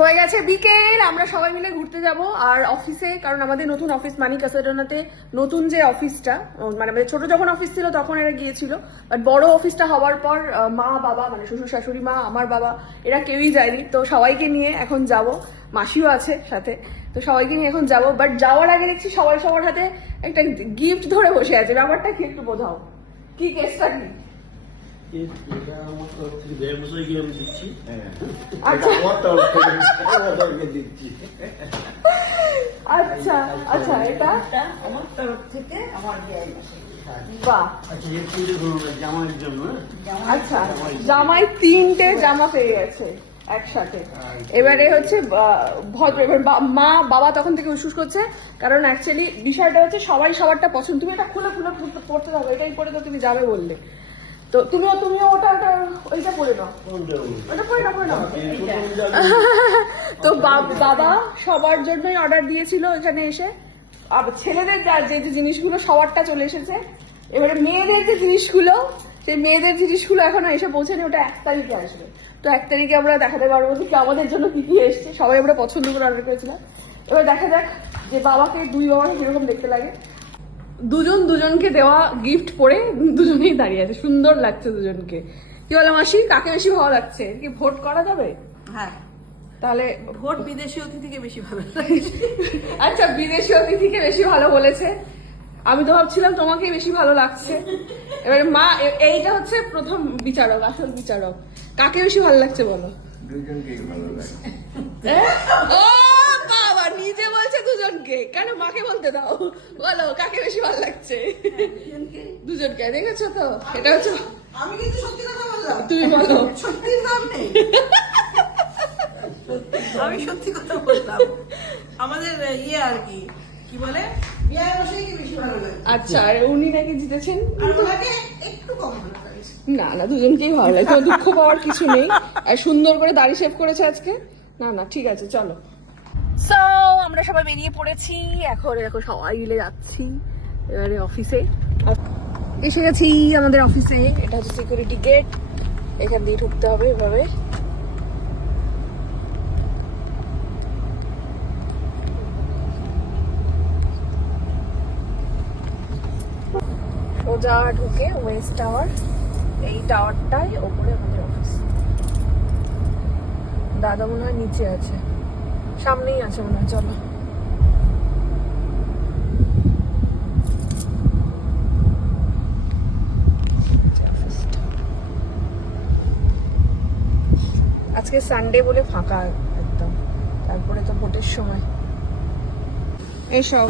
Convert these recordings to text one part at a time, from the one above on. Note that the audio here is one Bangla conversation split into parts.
হয়ে গেছে বিকেল, আমরা সবাই মিলে ঘুরতে যাব আর অফিসে, কারণ আমাদের নতুন অফিস মানি কাসাডোনাতে নতুন যে অফিসটা, মানে আমাদের ছোট যখন অফিস ছিল তখন এরা গিয়েছিল, বাট বড় অফিসটা হওয়ার পর মা বাবা মানে শ্বশুর শাশুড়ি মা আমার বাবা এরা কেউই যায়নি, তো সবাইকে নিয়ে এখন যাব, মাসিও আছে সাথে, তো সবাইকে নিয়ে এখন যাব। বাট যাওয়ার আগে দেখছি সবাই সবার হাতে একটা গিফট ধরে বসে আছে, ব্যাপারটা কি একটু বোঝাও, কি কেসটা কি? আচ্ছা আচ্ছা, এটা আমার তরফ থেকে আমার বাহ, জামাইয়ের জন্য। আচ্ছা জামাই 3টে জামা পেয়ে গেছে একসাথে। এবারে হচ্ছে ভদ্র, এবার মা বাবা তখন থেকে উসুস করছে, কারণ অ্যাকচুয়ালি বিষয়টা হচ্ছে সবাই সবারটা পছন্দ। তুমি এটা খুলে খুলে পড়তে থাকো, এটাই পরে তো তুমি যাবে বললে, তো তুমিও ওটা ওইটা পরে নাও, ওটা পরে নাও। তো বাবা সবার জন্যই অর্ডার দিয়েছিল এখানে এসে, আর ছেলেদের যে জিনিসগুলো সবারটা চলে এসেছে। এবারে মেয়েদের যে জিনিসগুলো, সেই মেয়েদের জিনিসগুলো এখনো এসে পৌঁছেনি, ওটা 1 তারিখে আসবে। তো 1 তারিখে আমরা দেখাতে পারবো যে আমাদের জন্য কি কি এসছে, সবাই আমরা পছন্দ করে অর্ডার করেছিলাম। এবার দেখা যাক যে বাবাকে, দুই বাবাকে কিরকম দেখতে লাগে। দুজনকে দেওয়া গিফট পরে দুজনেই দাঁড়িয়ে আছে, সুন্দর লাগছে দুজনকে। কি বলে মাসি, কাকে বেশি ভালো লাগছে? কি ভোট করা যাবে? হ্যাঁ, তাহলে ভোট বিদেশি অতিথিকে বেশি ভালো আচ্ছা, বিদেশি অতিথিকে বেশি ভালো বলেছে, আমি তো ভাবছিলাম তোমাকেই বেশি ভালো লাগছে। এবারে মা, এইটা হচ্ছে প্রথম বিচারক, আসল বিচারক, কাকে বেশি ভালো লাগছে বলো? দুজনকেই ভালো লাগে। ও বাবা, নিজে বলছে দুজনকে, কেন মাকে বলতে দাও, বলো কাকে বেশি ভালো লাগছে? দুজনকে, দেখেছো তো? এটা হচ্ছে, আমি কিন্তু সত্যি কথা বললাম, তুমি বলো। সত্যি নাম নেই, আমি সত্যি কথা বললাম। আমাদের আর কি বলে, বিয়ে বসেই বেশি ভালো লাগে। আচ্ছা, আর উনি নাকি জিতেছেন, আর ওনাকে একটু কম ভালো লাগছে। না দুজনকেই ভালো লাগে, কোনো দুঃখ পাওয়ার কিছু নেই। আর সুন্দর করে দাড়ি শেভ করেছে আজকে, না ঠিক আছে চলো। সো আমরা সবাই বেরিয়ে পড়েছি, এখন সবাই মিলে যাচ্ছি এবারে অফিসে। এসে গেছি আমাদের অফিসে, এটা হচ্ছে সিকিউরিটি গেট, এখান দিয়ে ঢুকতে হবে এভাবে। সোজা ঢুকে ওয়েস্ট টাওয়ার, এই টাওয়ারটাই ওপরে আমাদের অফিস। দাদা মনে হয় নিচে আছে, সামনেই আছে মনে হয়, চলো। আজকে সানডে বলে ফাঁকা একদম, তারপরে তো ভোটের সময় এইসব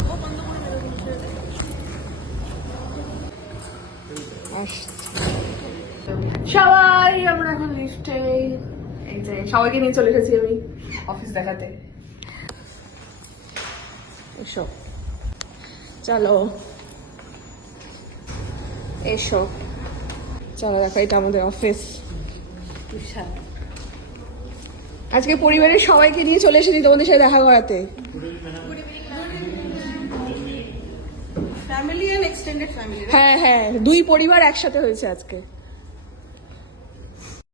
সবাই। আমরা এখন লিফটে, এই যে সবাইকে নিয়ে চলে এসেছি আমি অফিস দেখাতে। এসো চলো, এসো চলো, দেখো এটা আমাদের অফিস। আজকে পরিবারের সবাইকে নিয়ে চলে এসেছি তোমাদের সাথে দেখা করাতে। Family and extended family. হ্যাঁ 2 পরিবার একসাথে হয়েছে আজকে।